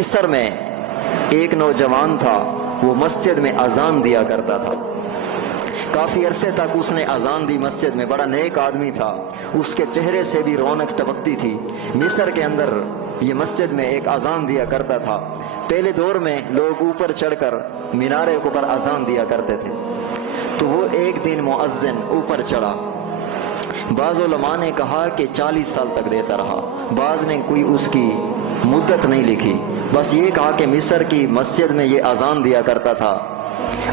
مصر میں ایک نوجوان تھا، وہ مسجد میں اذان دیا کرتا تھا۔ کافی عرصے تک اس نے اذان دی مسجد میں، بڑا نیک آدمی تھا، اس کے چہرے سے بھی رونق ٹپکتی تھی۔ مصر کے اندر یہ مسجد میں ایک اذان دیا کرتا تھا۔ پہلے دور میں لوگ اوپر چڑھ کر مینارے کے اوپر اذان دیا کرتے تھے، تو وہ ایک دن مؤذن اوپر چڑھا۔ بعض علماء نے کہا کہ 40 سال تک دیتا رہا، بعض نے کوئی اس کی مدت نہیں لکھی، بس یہ کہا کہ مصر کی مسجد میں یہ اذان دیا کرتا تھا۔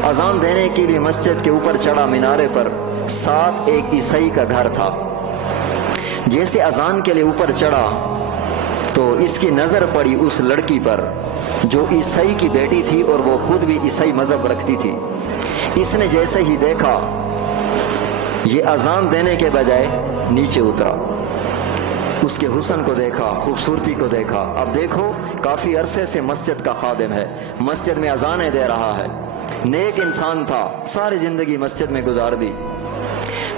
اذان دینے کے لیے مسجد کے اوپر چڑھا مینارے پر، ساتھ ایک عیسائی کا گھر تھا۔ جیسے اذان کے لیے اوپر چڑھا تو اس کی نظر پڑی اس لڑکی پر جو عیسائی کی بیٹی تھی، اور وہ خود بھی عیسائی مذہب رکھتی تھی۔ اس نے جیسے ہی دیکھا، یہ اذان دینے کے بجائے نیچے اترا، اس کے حسن کو دیکھا، خوبصورتی کو دیکھا۔ اب دیکھو، کافی عرصے سے مسجد کا خادم ہے، مسجد میں اذانیں دے رہا ہے، نیک انسان تھا، ساری زندگی مسجد میں گزار دی۔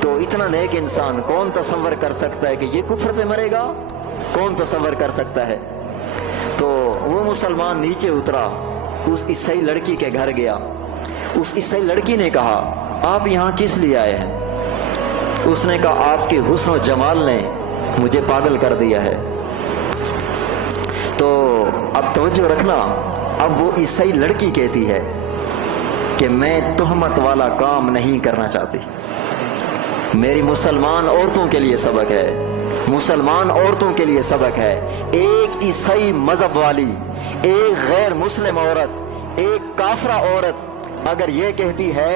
تو اتنا نیک انسان کون تصور کر سکتا ہے کہ یہ کفر پہ مرے گا؟ کون تصور کر سکتا ہے؟ تو وہ مسلمان نیچے اترا، اس عیسائی لڑکی کے گھر گیا۔ اس عیسائی لڑکی نے کہا، آپ یہاں کس لیے آئے ہیں؟ اس نے کہا، آپ کے حسن و جمال نے مجھے پاگل کر دیا ہے۔ تو اب توجہ رکھنا، اب وہ عیسائی لڑکی کہتی ہے کہ میں تہمت والا کام نہیں کرنا چاہتی۔ میری مسلمان عورتوں کے لیے سبق ہے، مسلمان عورتوں کے لیے سبق ہے۔ ایک عیسائی مذہب والی، ایک غیر مسلم عورت، ایک کافرہ عورت اگر یہ کہتی ہے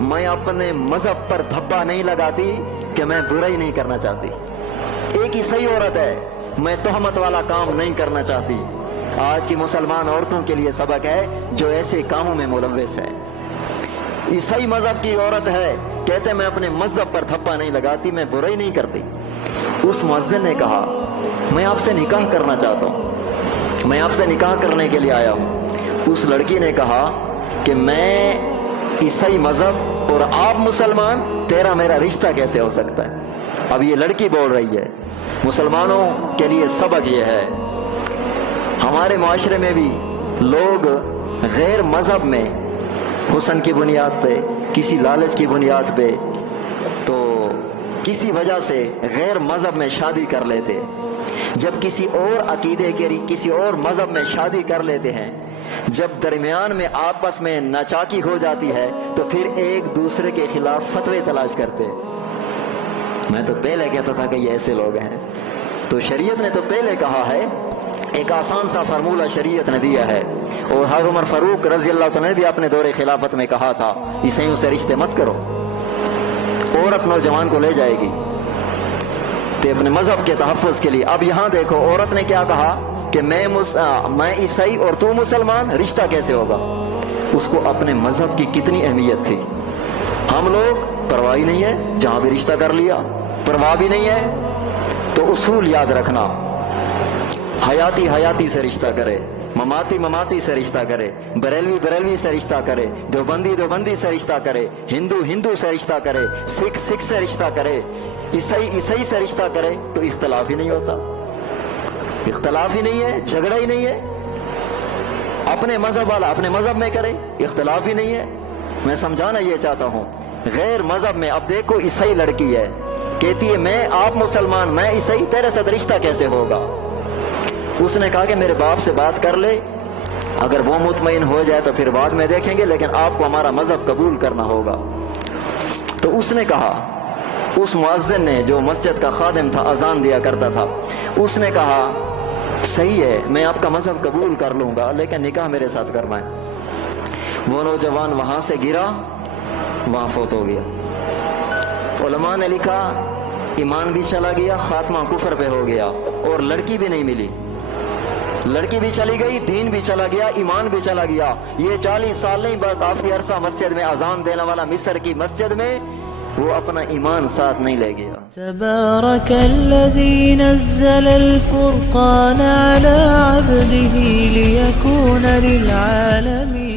میں اپنے مذہب پر دھبا نہیں لگاتی کہ میں برائی نہیں کرنا چاہتی، ایک عیسائی عورت ہے، میں تہمت والا کام نہیں کرنا چاہتی، آج کی مسلمان عورتوں کے لیے سبق ہے جو ایسے کاموں میں ملوث ہے۔ عیسائی مذہب کی عورت ہے، کہتے میں اپنے مذہب پر دھبا نہیں لگاتی، میں برائی نہیں کرتی۔ اس مؤذن نے کہا، میں آپ سے نکاح کرنا چاہتا ہوں، میں آپ سے نکاح کرنے کے لیے آیا ہوں۔ اس لڑکی نے کہا کہ میں عیسائی مذہب اور آپ مسلمان، تیرا میرا رشتہ کیسے ہو سکتا ہے؟ اب یہ لڑکی بول رہی ہے۔ مسلمانوں کے لیے سبق یہ ہے، ہمارے معاشرے میں بھی لوگ غیر مذہب میں حسن کی بنیاد پہ، کسی لالچ کی بنیاد پہ، تو کسی وجہ سے غیر مذہب میں شادی کر لیتے۔ جب کسی اور عقیدے کے، کسی اور مذہب میں شادی کر لیتے ہیں، جب درمیان میں آپس میں ناچاکی ہو جاتی ہے تو پھر ایک دوسرے کے خلاف فتوے تلاش کرتے۔ میں تو پہلے کہتا تھا کہ یہ ایسے لوگ ہیں، تو شریعت نے تو پہلے کہا ہے، ایک آسان سا فارمولہ شریعت نے دیا ہے، اور حضرت عمر فاروق رضی اللہ عنہ نے بھی اپنے دور خلافت میں کہا تھا، عیسائیوں سے رشتے مت کرو۔ عورت نوجوان کو لے جائے گی تو اپنے مذہب کے تحفظ کے لیے۔ اب یہاں دیکھو، عورت نے کیا کہا کہ میں عیسائی اور تو مسلمان، رشتہ کیسے ہوگا؟ اس کو اپنے مذہب کی کتنی اہمیت تھی۔ ہم لوگ پرواہ ہی نہیں ہے، جہاں بھی رشتہ کر لیا، پرواہ بھی نہیں ہے۔ تو اصول یاد رکھنا، حیاتی حیاتی سے رشتہ کرے، مماتی مماتی سے رشتہ کرے، بریلوی بریلوی سے رشتہ کرے، دیوبندی دیوبندی سے رشتہ کرے، ہندو ہندو سے رشتہ کرے، سکھ سکھ سے رشتہ کرے، عیسائی عیسائی سے رشتہ کرے، تو اختلاف ہی نہیں ہوتا، اختلاف ہی نہیں ہے، جھگڑا ہی نہیں ہے۔ اپنے مذہب والا اپنے مذہب میں کرے، اختلاف ہی نہیں ہے۔ میں سمجھانا یہ چاہتا ہوں، غیر مذہب میں، اب دیکھو عیسائی لڑکی ہے، کہتی ہے میں آپ مسلمان میں عیسائی، تیرے ساتھ رشتہ کیسے ہوگا؟ اس نے کہا کہ میرے باپ سے بات کر لے، اگر وہ مطمئن ہو جائے تو پھر بعد میں دیکھیں گے، لیکن آپ کو ہمارا مذہب قبول کرنا ہوگا۔ تو اس نے کہا، اس مؤذن نے جو مسجد کا خادم تھا، اذان دیا کرتا تھا، اس نے کہا صحیح ہے، میں آپ کا مذہب قبول کر لوں گا، لیکن نکاح میرے ساتھ کرنا ہے۔ وہ نوجوان وہاں سے گرا، وہاں فوت ہو گیا۔ علماء نے لکھا ایمان بھی چلا گیا، خاتمہ کفر پہ ہو گیا، اور لڑکی بھی نہیں ملی، لڑکی بھی چلی گئی، دین بھی چلا گیا، ایمان بھی چلا گیا۔ یہ 40 سال نہیں، بس کافی عرصہ مسجد میں اذان دینے والا مصر کی مسجد میں وہ اپنا ایمان ساتھ نہیں لے گیا۔ تبارک الذی نزل الفرقان علی عبده لیکون للعالمین